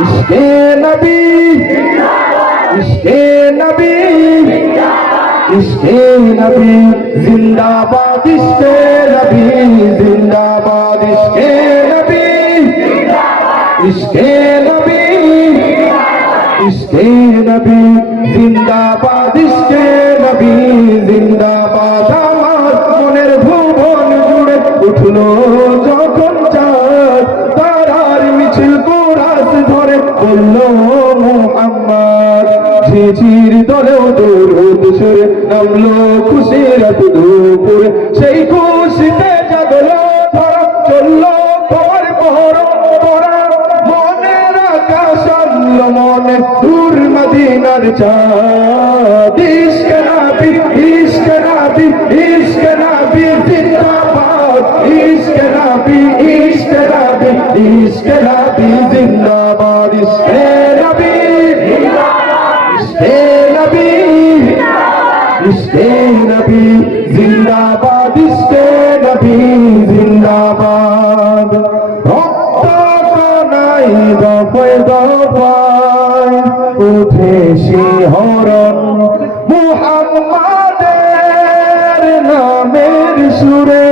ইশকে নবী ইশকে নবী ইশকে নবী, জিন্দাবাদ ইশকে নবী, জিন্দাবাদ ইশকে নবী ইশকে নবী ইশকে নবী, জিন্দাবাদ ইশকে নবী, জিন্দাবাদ ঝিঝির দলেও দৌড় সুরে নামলো খুশির দুপুরে। সেই খুশিতে জাগলো ধরা, চলল তোমার পরা মনের আকাশ আনলো মনে, দূর মদিনার ইশক নবী জিন্দাবাদ। ইশক ইশকে নবী, জিন্দাবাদ ইশকে নবী, জিন্দাবাদ। ভক্ত কানাই দফায় দফায় উঠে শিহরণ মুহাম্মাদের নামের সুরে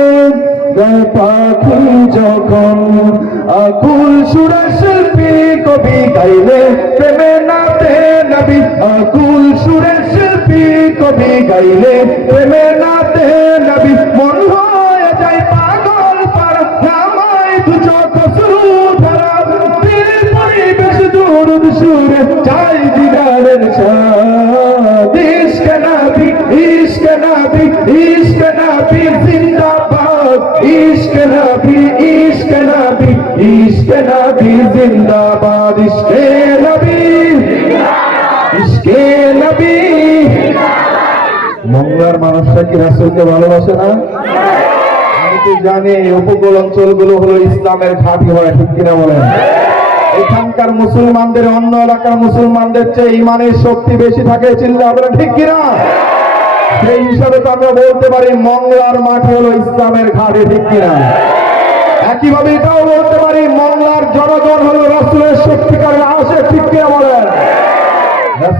পাখি যখন আকুল সুরে শিল্পী কবি গাইলে প্রেমে নাতে নবী, আকুল সুরে শিল্পী কবি গাইলে প্রেমে নাতে নবী। মন হয়ে যায় পাগল পার নামাই দু চোখ শুরু দিল পরিবেশ দূর সুরে চাই দিদারের ছাদ ইশক নবী ইশক নবী ইশক নবী, জিন্দাবাদ। ইশক নবী ইশক নবী ইশক নবী, জিন্দাবাদ। ইশকে নবী ইশকে নবী। মঙ্গলার মানুষরা কি রাসূলকে ভালোবাসে না? আমি তো জানি উপকূল অঞ্চলগুলো হলো ইসলামের ঘাঁটি হয়, ঠিক কিনা বলেন? এখানকার মুসলমানদের, অন্য এলাকার মুসলমানদের চেয়ে ইমানের শক্তি বেশি থাকে চিল্লা আপনারা ঠিক কিনা? সেই হিসাবে তো আমরা বলতে পারি মংলার মাঠ হলো ইসলামের ঘাটে, ঠিক কিনা? একইভাবে এটাও বলতে পারি মংলার জনগণ হলো রাসুলের সত্যিকার আসে ঠিক কিনা বলেন?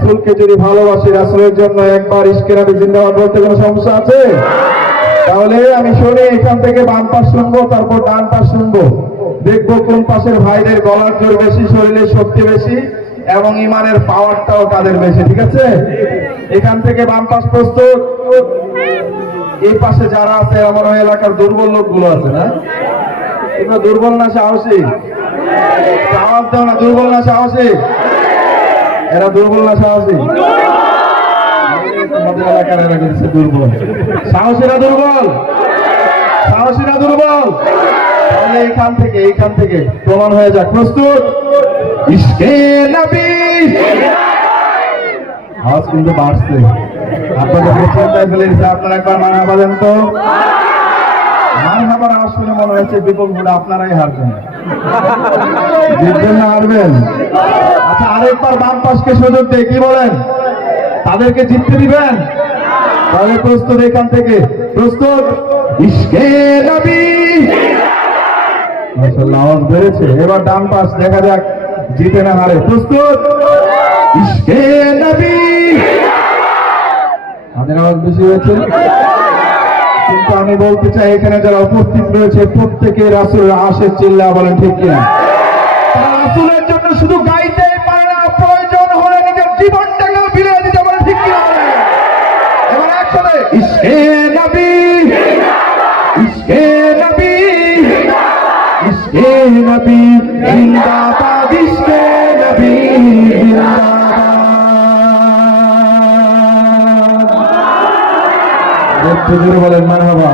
রাসুলকে যদি ভালোবাসি রাসুলের জন্য একবার ইস্কের আমি জিন্দাবাদ বলতে কোনো সমস্যা আছে? তাহলে আমি শুনি, এখান থেকে বাম পাশ শুনব, তারপর ডান পাশ শুনব। দেখব কোন পাশের ভাইদের গলার জোর বেশি, শরীরের শক্তি বেশি, এবং ইমানের পাওয়ারটাও তাদের বেশি, ঠিক আছে? এখান থেকে বাম পাশ প্রস্তুত। এই পাশে যারা আছে, আমার ওই এলাকার দুর্বল লোকগুলো আছে, না? এগুলো দুর্বল না সাহসী? দুর্বল না সাহসী? এরা দুর্বল না সাহসী? আমাদের এলাকার এরা কিন্তু দুর্বল। সাহসীরা দুর্বল? সাহসীরা দুর্বল? তাহলে এখান থেকে, এইখান থেকে প্রমাণ হয়ে যাক। প্রস্তুত? আওয়াজ কিন্তু বাড়ছে। আপনাদের চিন্তায় ফেলে দিচ্ছে আপনারা একবার মানা বলেন তো? মার খাবার আওয়াজ শুনে মনে হচ্ছে বিপুল ভোটে আপনারাই হারবেন। জিতবেন না হারবেন? আচ্ছা আরেকবার বাম পাশকে সুযোগ দেয় কি বলেন? তাদেরকে জিততে দিবেন? তাহলে প্রস্তুত এখান থেকে। প্রস্তুত? মাশাআল্লাহ, আওয়াজ বেড়েছে। এবার ডান পাশ, দেখা যাক জিতে না হারে। প্রস্তুত? ইশকে নবী। আমাদের আওয়াজ বেশি হয়েছে? কিন্তু আমি বলতে চাই, এখানে যারা উপস্থিত রয়েছে, প্রত্যেকে রাসুলের আশের চিল্লা বলেন, ঠিক কিনা? রাসুলের জন্য শুধু গাইতে পারে না, প্রয়োজন হলে নিজের জীবনটাকেও বিলিয়ে দিতে পারে, ঠিক কিনা এবার একসাথে ইশকে নবী ইশকে নবী ইশকে নবী একটু জোরে বলেন মারহাবা